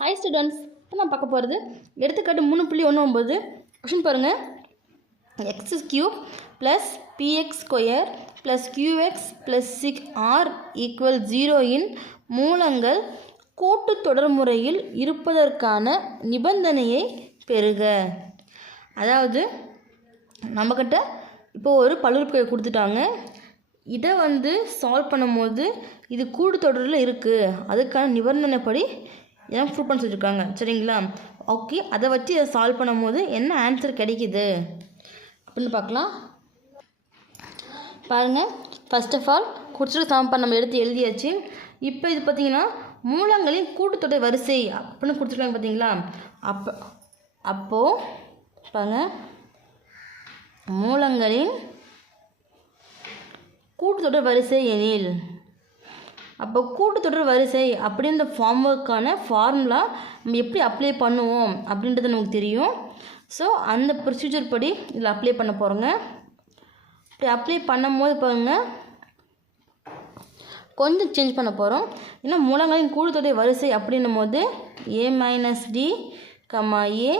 Hi students இப்போ நான் பார்க்க போகிறது எடுத்துக்காட்டு மூணு புள்ளி ஒன்று ஒம்பது கொஷின் பாருங்கள் x cube plus p x square plus q x plus sick r equal ஜீரோயின் மூலங்கள் கூட்டு தொடர்முறையில் இருப்பதற்கான நிபந்தனையை பெறுக. அதாவது நம்மக்கிட்ட இப்போ ஒரு பல்லுறுப்புக்கோவை கொடுத்துட்டாங்க. இதை வந்து சால்வ் பண்ணும்போது இது கூடு தொடரில் இருக்குது அதுக்கான நிபந்தனைப்படி இதான் ப்ரூவ் பண்ண சொல்லியிருக்காங்க சரிங்களா? ஓகே அதை வச்சு இதை சால்வ் பண்ணும்போது என்ன ஆன்சர் கிடைக்குது? அப்படின்னு பார்க்கலாம். பாருங்கள் ஃபர்ஸ்ட் ஆஃப் ஆல் குடிச்சிட்டு சமன்பாடு நம்ம எடுத்து எழுதியாச்சு. இப்போ இது பார்த்தீங்கன்னா மூலங்களின் கூட்டுத்தொடை வரிசை அப்படின்னு கொடுத்துருக்காங்க பார்த்தீங்களா? அப்போ அப்போது பாருங்க. மூலங்களின் கூட்டுத்தொடர் வரிசை எனில் அப்போ கூட்டுத்தொடர் வரிசை அப்படின்ற ஃபார்முக்கான ஃபார்முலா நம்ம எப்படி அப்ளை பண்ணுவோம் அப்படின்றது நமக்கு தெரியும். ஸோ அந்த ப்ரொசீஜர் படி இதில் அப்ளை பண்ண போகிறோங்க இப்படி அப்ளை பண்ணும்போது பாருங்க. கொஞ்சம் சேஞ்ச் பண்ண போகிறோம் ஏன்னா மூலங்களின் கூட்டுத்தொடர் வரிசை அப்படின்னும் போது a minus d comma a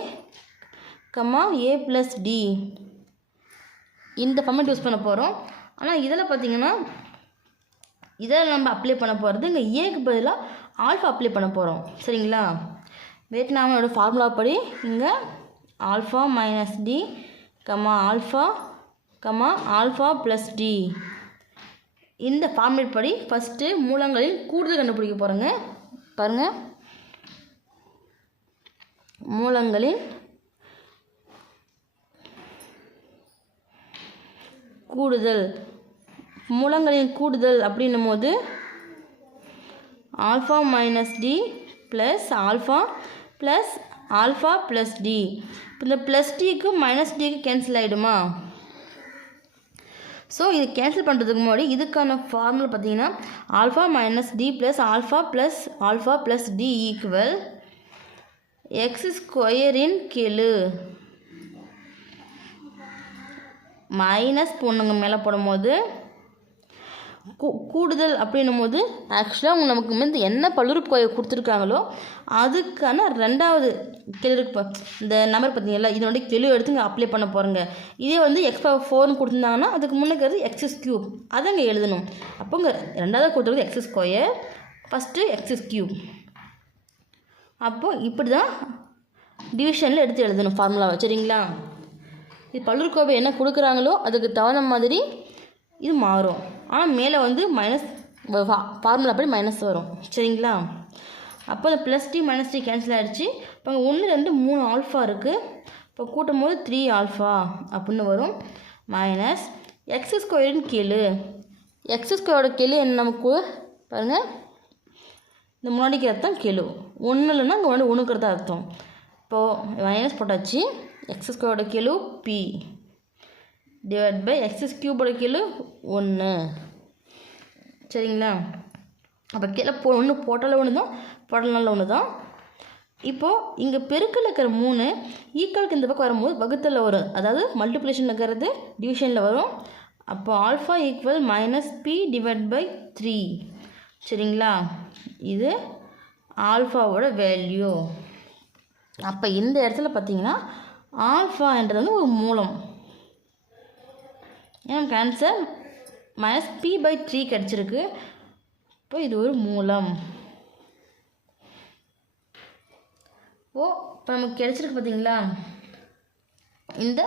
comma a plus d இந்த ஃபார்மேட் யூஸ் பண்ண போகிறோம் ஆனால் இதில் பார்த்தீங்கன்னா இதை நம்ம அப்ளை பண்ண போகிறது இங்கே ஏக்கு பதிலாக ஆல்ஃபா அப்ளை பண்ண போகிறோம் சரிங்களா? வியட்நாமோட ஃபார்முலா படி இங்கே alpha minus D comma alpha comma alpha plus D இந்த ஃபார்முலேட் படி ஃபஸ்ட்டு மூலங்களில் கூடுதல் கண்டுபிடிக்க போகிறோங்க பாருங்கள் மூலங்களின் கூடுதல். மூலங்களின் கூடுதல் அப்படின்னும் போது alpha minus d plus alpha plus alpha plus d இப்போ இந்த ப்ளஸ் டிக்கு மைனஸ் டிக்கு கேன்சல் ஆகிடுமா ஸோ இது கேன்சல் பண்ணுறதுக்கு முன்னாடி இதுக்கான ஃபார்முலா பார்த்தீங்கன்னா alpha minus d plus alpha plus alpha plus d equal x ஸ்கொயரின் கெழு மைனஸ் பொண்ணுங்க மேலே போடும்போது கூடுதல் அப்படின்னும் போது ஆக்சுவலாக அவங்க நமக்கு வந்து என்ன பல்லுறுப்புக்கோவை கொடுத்துருக்காங்களோ அதுக்கான ரெண்டாவது கெழுருக்கு இந்த நம்பர் பார்த்தீங்களா இதனுடைய கெழு எடுத்து இங்கே அப்ளை பண்ண போகிறோங்க இதே வந்து எக்ஸ்பா ஃபோர்னு கொடுத்துருந்தாங்கன்னா அதுக்கு முன்னுக்கிறது எக்ஸஸ் கியூப் அதை இங்கே எழுதணும். அப்போ இங்கே ரெண்டாவது கொடுத்துருக்குது x's square first x's cube அப்போது இப்படி தான் டிவிஷனில் எடுத்து எழுதணும் ஃபார்முலாவை சரிங்களா? இது பல்லுறுக்கோவை என்ன கொடுக்குறாங்களோ அதுக்கு தகுந்த மாதிரி இது மாறும். ஆனால் மேலே வந்து மைனஸ் ஃபார்முலா படி மைனஸ் வரும். சரிங்களா? அப்போ அந்த plus d minus d cancel ஆகிடுச்சு இப்போ அங்கே ஒன்று ரெண்டு மூணு ஆல்ஃபா இருக்குது இப்போ கூட்டும் போது த்ரீ ஆல்ஃபா அப்படின்னு வரும். மைனஸ் எக்ஸ் ஸ்கொயரின் கீழே. எக்ஸ் ஸ்கொயரோட கீழே என்ன நமக்கு பாருங்கள் இந்த முன்னாடிக்கு அர்த்தம் கெழு. ஒன்று இல்லைன்னா இங்கே வந்து ஒன்றுக்கிறது அர்த்தம். இப்போது மைனஸ் போட்டாச்சு. எக்ஸ் ஸ்கொயரோட கெழு பி டிவைட் பை எக்ஸஸ் கியூபோட கீழே ஒன்று. சரிங்களா? அப்போ கீழே போ ஒன்று போட்டாலும் ஒன்று தான் போடலாம் ஒன்று தான். இப்போது இங்கே பெருக்கில் இருக்கிற மூணு ஈக்குவலுக்கு இந்த பக்கம் வரும்போது வகுத்தில் வரும். அதாவது மல்டிப்ளிகேஷன் இருக்கிறது டிவிஷனில் வரும். அப்போ alpha equal minus p divide by three சரிங்களா? இது ஆல்ஃபாவோட வேல்யூ அப்போ இந்த இடத்துல பார்த்தீங்கன்னா ஆல்ஃபான்றது வந்து ஒரு மூலம். எனக்கு answer minus p by three கிடச்சிருக்கு. இப்போ இது ஒரு மூலம். ஓ இப்போ நமக்கு கிடச்சிருக்கு பார்த்தீங்களா? இந்த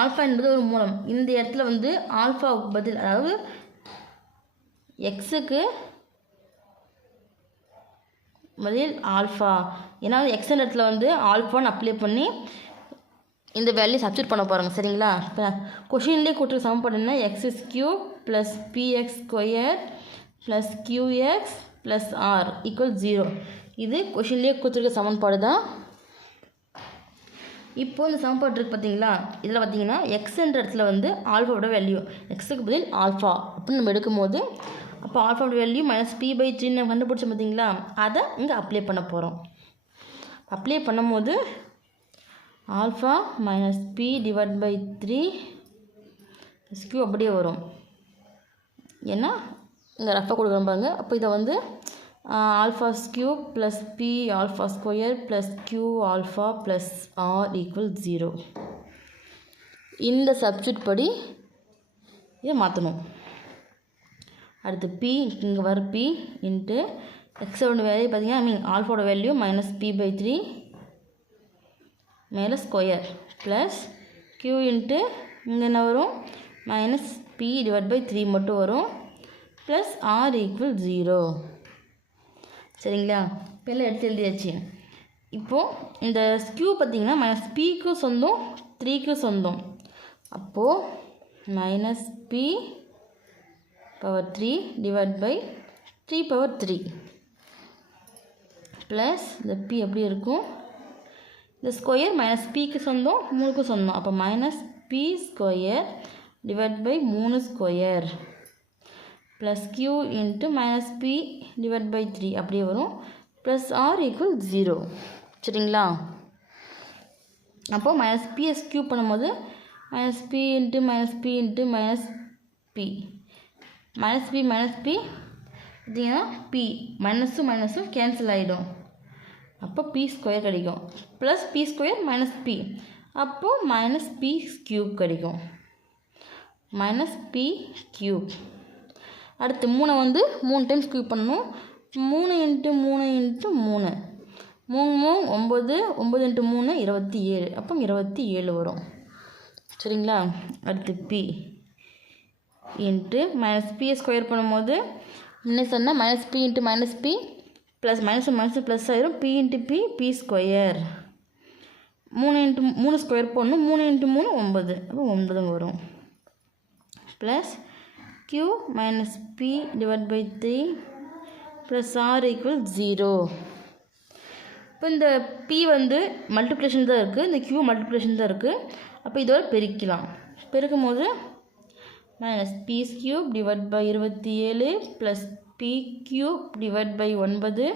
ஆல்ஃபா என்பது ஒரு மூலம். இந்த இடத்துல வந்து ஆல்ஃபாவுக்கு பதில் அதாவது எக்ஸுக்கு பதில் ஆல்ஃபா ஏன்னா எக்ஸ் இடத்துல வந்து ஆல்ஃபான்னு அப்ளை பண்ணி இந்த வேல்யூ சப்ஸ்டியூட் பண்ண போகிறாங்க சரிங்களா? இப்போ கொஷின்லேயே கொடுத்துருக்க சமப்படுன்னா x is q plus p x square plus q x plus r equal zero இது கொஷின்லேயே கொடுத்துருக்க சமன்பாடு தான். இப்போ இந்த சமன்பாடு இருக்குது பார்த்தீங்களா இதில் பார்த்தீங்கன்னா எக்ஸ்ன்ற இடத்துல வந்து ஆல்ஃபாவோட வேல்யூ எக்ஸுக்கு பதில் ஆல்ஃபா அப்படின்னு நம்ம எடுக்கும்போது அப்போ ஆல்ஃபாவோட value minus p by three நம்ம கண்டுபிடிச்சோம் பார்த்தீங்களா அதை இங்கே அப்ளை பண்ண போகிறோம் அப்ளை பண்ணும்போது alpha minus p divide by three எஸ்கியூ அப்படியே வரும். ஏன்னா இங்கே ரஃபாக கொடுக்குறோம் பாருங்க. அப்போ இதை வந்து alpha skew plus p alpha square plus q alpha plus r equal zero இந்த சப்ஜெக்ட் படி இதை மாற்றணும் அடுத்து பி இங்கே வர பி இன்ட்டு எக்ஸோட வேல்யூ பார்த்தீங்கன்னா I mean ஆல்ஃபோட value minus p by three மேலே ஸ்கொயர் ப்ளஸ் க்யூ இன்ட்டு இங்கே என்ன வரும்? Minus p divide by three மட்டும் வரும். ப்ளஸ் ஆர் ஈக்குவல் ஜீரோ சரிங்களா? இப்போ எல்லாம் எடுத்து எழுதியாச்சு. இப்போது இந்த ஸ்கியூ பார்த்தீங்கன்னா மைனஸ் பிக்கும் சொந்தம் த்ரீக்கும் சொந்தம். அப்போது minus p power three divide by three power three plus இந்த பி எப்படி இருக்கும்? இந்த ஸ்கொயர் மைனஸ் பிக்கு சொந்தம் மூணுக்கு சொந்தம். அப்போ minus p square divide by மூணு square plus q into minus p divide by three அப்படியே வரும். ப்ளஸ் ஆர் ஈக்குவல் ஜீரோ சரிங்களா? அப்போது மைனஸ் பிஎஸ் கியூ பண்ணும்போது minus p into minus p into minus p minus p minus p பார்த்தீங்கன்னா B மைனஸும் மைனஸும் cancel ஆகிடும் அப்போ பி ஸ்கொயர் கிடைக்கும். Plus p square minus p அப்போது மைனஸ் பி க்யூப் கிடைக்கும். மைனஸ் பி க்யூப் அடுத்து மூணை வந்து மூணு டைம் ஸ்க்யூப் பண்ணணும். மூணு இன்ட்டு மூணு இன்ட்டு மூணு. மூணு மூணு ஒம்பது ஒம்பது இன்ட்டு மூணு இருபத்தி ஏழு. அப்போ இருபத்தி ஏழு வரும். சரிங்களா? அடுத்து பி இன்ட்டு மைனஸ் பியை ஸ்கொயர் பண்ணும்போது முன்னே சொன்னால் minus p into minus p plus minus minus plus ஆயிரும். P into p p square மூணு இன்ட்டு மூணு ஸ்கொயர் போடணும். மூணு இன்ட்டு மூணு ஒம்பது அப்போ ஒன்பதுங்க வரும். Plus q minus p divide by three plus r equal zero இப்போ இந்த பி வந்து மல்டிப்ளேஷன் தான் இருக்குது இந்த க்யூ மல்டிப்ளேஷன் தான் இருக்குது அப்போ இதோட பெருக்கலாம். பெருக்கும் போது minus p cube divide by இருபத்தி ஏழு plus p cube divide by ஒன்பது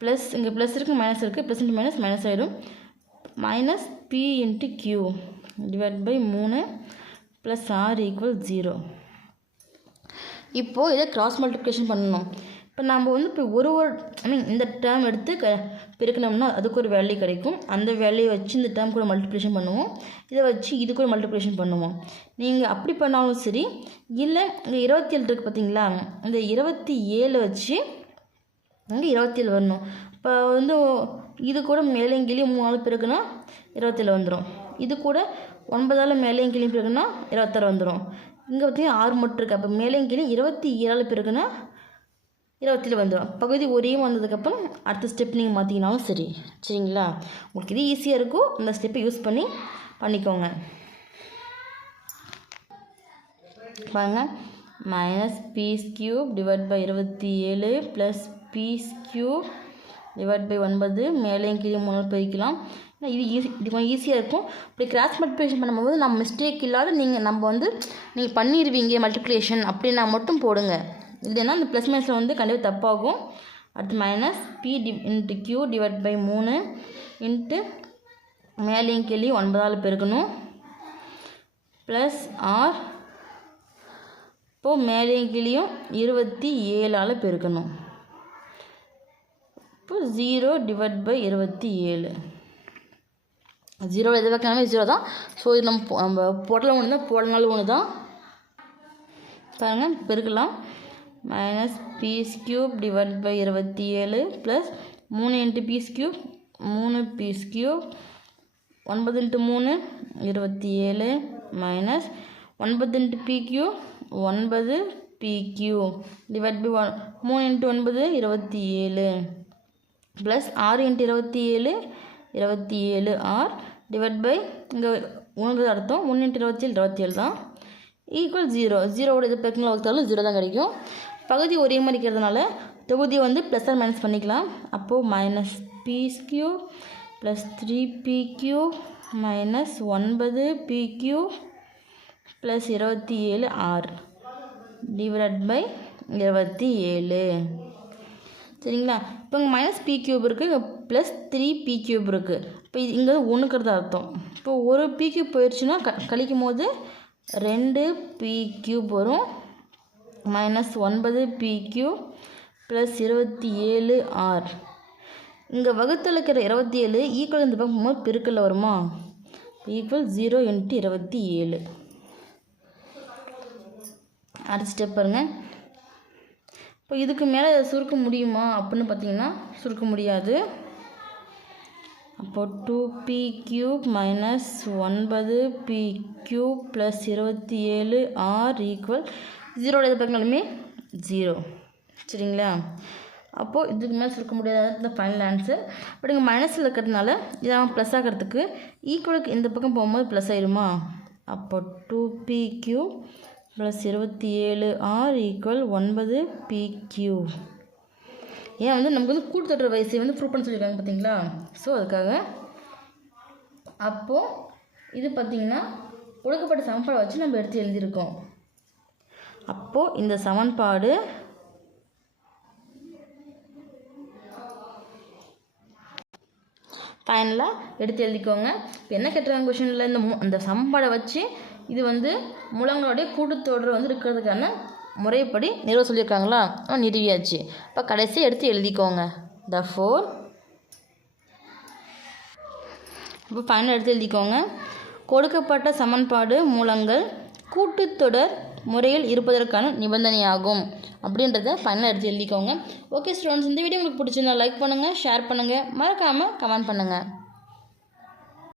ப்ளஸ் இங்கே ப்ளஸ் இருக்குது மைனஸ் இருக்குது ப்ளஸ் இன்ட்டு மைனஸ் மைனஸ் ஆகிடும் minus p into q divide by மூணு ப்ளஸ் ஆர் ஈக்குவல் ஜீரோ இப்போது இதை கிராஸ் மல்டிப்ளிகேஷன் பண்ணணும். இப்போ நம்ம வந்து இப்போ ஒரு ஒரு ஐ மீன் இந்த டேர்ம் எடுத்து க பெருக்கணும்னா அதுக்கு ஒரு வேல்யூ கிடைக்கும். அந்த வேல்யூ வச்சு இந்த டேர்ம் கூட மல்டிப்ளிகேஷன் பண்ணுவோம். இதை வச்சு இது கூட மல்டிப்ளிகேஷன் பண்ணுவோம். நீங்கள் அப்படி பண்ணாலும் சரி இல்லை இங்கே இருபத்தி ஏழு இருக்குது பார்த்தீங்களா இந்த இருபத்தி ஏழு வச்சு அங்கே இருபத்தேழு வரணும். இப்போ வந்து இது கூட மேலேயும் கீழே மூணு நாள் பிறகுனா இருபத்தேழு வந்துடும் இது கூட ஒன்பதால் மேலேயும் கீழே பிறகுனா இருபத்தாறு வந்துடும் இங்கே பார்த்தீங்கன்னா ஆறு மட்டும் இருக்குது அப்போ மேலேயும் கீழே இருபத்தி ஏழால் பிறகுனா இருபத்தேழு வந்துடும் பகுதி ஒரே வந்ததுக்கப்புறம் அடுத்த ஸ்டெப் நீங்கள் மாற்றிக்கினாலும் சரி. சரிங்களா? உங்களுக்கு இது ஈஸியாக இருக்கும். அந்த ஸ்டெப்பை யூஸ் பண்ணி பண்ணிக்கோங்க. பாருங்க. Minus p's cube divide by இருபத்தி ஏழு plus p's cube divide by ஒன்பது. மேலேயும் கீழே மூணு பிரிக்கலாம். இது ஈஸி இது கொஞ்சம் ஈஸியாக இருக்கும். இப்படி கிராஸ் மல்டிப்ளிகேஷன் பண்ணும்போது நம்ம மிஸ்டேக் இல்லாத நீங்கள் நம்ம வந்து நீங்கள் பண்ணிடுவீங்க மல்டிப்ளிகேஷன் அப்படின்னா மட்டும் போடுங்க. இல்லைன்னா இந்த ப்ளஸ் மைனஸில் வந்து கண்டிப்பாக தப்பாகும். அடுத்து minus p d into q divide by மூணு இன்ட்டு மேலேயும் கிளி ஒன்பதால் பெருக்கணும். ப்ளஸ் ஆர் இப்போது மேலேயும் கிளியும் இருபத்தி ஏழால் பெருக்கணும். இப்போ ஜீரோ டிவைட் பை இருபத்தி ஏழு. ஜீரோ எது வைக்கணுமே ஜீரோ தான். ஸோ இது நம்ம நம்ம போடலாம் ஒன்று தான் போடனாலும் ஒன்று தான் பாருங்கள் பெருக்கலாம். Minus p's cube divide by இருபத்தி ஏழு ப்ளஸ் மூணு இன்ட்டு பீஸ் கியூப் மூணு பீஸ் கியூப் ஒன்பது இன்ட்டு மூணு இருபத்தி ஏழு மைனஸ் ஒன்பது இன்ட்டு பி கியூ ஒன்பது p q divide by one மூணு இன்ட்டு ஒன்பது இருபத்தி ஏழு ப்ளஸ் ஆறு இன்ட்டு இருபத்தி ஏழு இருபத்தி ஏழு ஆர் டிவைட் பை இங்கே ஒன்று அர்த்தம் ஒன்று இன்ட்டு இருபத்தி ஏழு இருபத்தி ஏழு தான். ஈக்குவல் ஜீரோ ஜீரோவோட இது பெருக்கங்களை வகுத்தாலும் ஜீரோ தான் கிடைக்கும். பகுதி ஒரே மாதிரி இருக்கிறதுனால தொகுதியை வந்து ப்ளஸ் ஆர் மைனஸ் பண்ணிக்கலாம். அப்போது minus p plus three p q minus ஒன்பது பி கியூ ப்ளஸ் இருபத்தி ஏழு ஆர் டிவைட் பை இருபத்தி ஏழு. சரிங்களா? இப்போ இங்கே மைனஸ் பி கியூப் இருக்குது இங்கே ப்ளஸ் த்ரீ பி கியூப் இருக்குது இப்போ இங்கே ஒன்றுக்கிறது அர்த்தம். இப்போ ஒரு பி கியூப் போயிடுச்சுன்னா க கழிக்கும் போது ரெண்டு பி கியூப் வரும் மைனஸ் ஒன்பது பி கியூ ப்ளஸ் இருபத்தி ஏழு ஆர் இங்கே வகுத்தில் இருக்கிற இருபத்தி ஏழு ஈக்குவல் இந்த பக்கம் போகும்போது பெருக்கல்ல வருமா? ஈக்குவல் ஜீரோ இன்ட்டு இருபத்தி ஏழு. அடுத்த ஸ்டெப் பாருங்கள் இப்போ இதுக்கு மேலே சுருக்க முடியுமா? அப்படின்னு பார்த்தீங்கன்னா சுருக்க முடியாது. அப்போ டூ பி கியூப் மைனஸ் ஒன்பது பி கியூப் ப்ளஸ் இருபத்தி ஏழு ஆர் ஈக்குவல் ஜீரோட இது பக்கங்களுமே ஜீரோ சரிங்களா? அப்போது இதுக்கு மேலே சுருக்க முடியாத. இந்த ஃபைனல் ஆன்சர் பட் இங்கே மைனஸில் இருக்கிறதுனால இதை ப்ளஸ் ஆகிறதுக்கு ஈக்குவலுக்கு இந்த பக்கம் போகும்போது ப்ளஸ் ஆயிருமா? அப்போ டூ பி கியூ ப்ளஸ் இருபத்தி ஏழு ஆர் ஈக்குவல் ஒன்பது பி கியூ ஏன் வந்து நமக்கு வந்து கூட்டுத்தொடர் வயசை வந்து ப்ரூவ் பண்ண சொல்லியிருக்காங்க பார்த்தீங்களா? ஸோ அதுக்காக அப்போது இது பார்த்திங்கன்னா கொடுக்கப்பட்ட சமன்பாடை வச்சு நம்ம எடுத்து எழுதியிருக்கோம். அப்போது இந்த சமன்பாடு ஃபைனலாக எடுத்து எழுதிக்கோங்க. இப்போ என்ன கேட்டிருக்காங்க கொஷனில் இந்த மு- அந்த சமன்பாடை வச்சு இது வந்து முழங்களுடைய கூட்டுத்தொடர் வந்து இருக்கிறதுக்கான முறைப்படி நிறுவ சொல்லியிருக்காங்களா? ஆ, நிறுவியாச்சு. இப்போ கடைசியாக எடுத்து எழுதிக்கோங்க. த ஃபோர் இப்போ ஃபைனல் எடுத்து எழுதிக்கோங்க. கொடுக்கப்பட்ட சமன்பாடு மூலங்கள் கூட்டுத்தொடர் முறையில் இருப்பதற்கான நிபந்தனையாகும். அப்படின்றத ஃபைனலாக எடுத்து எழுதிக்கோங்க. ஓகே ஸ்டூடெண்ட்ஸ் இந்த வீடியோ உங்களுக்கு பிடிச்சிருந்தா லைக் பண்ணுங்கள் ஷேர் பண்ணுங்கள் மறக்காமல் கமெண்ட் பண்ணுங்கள்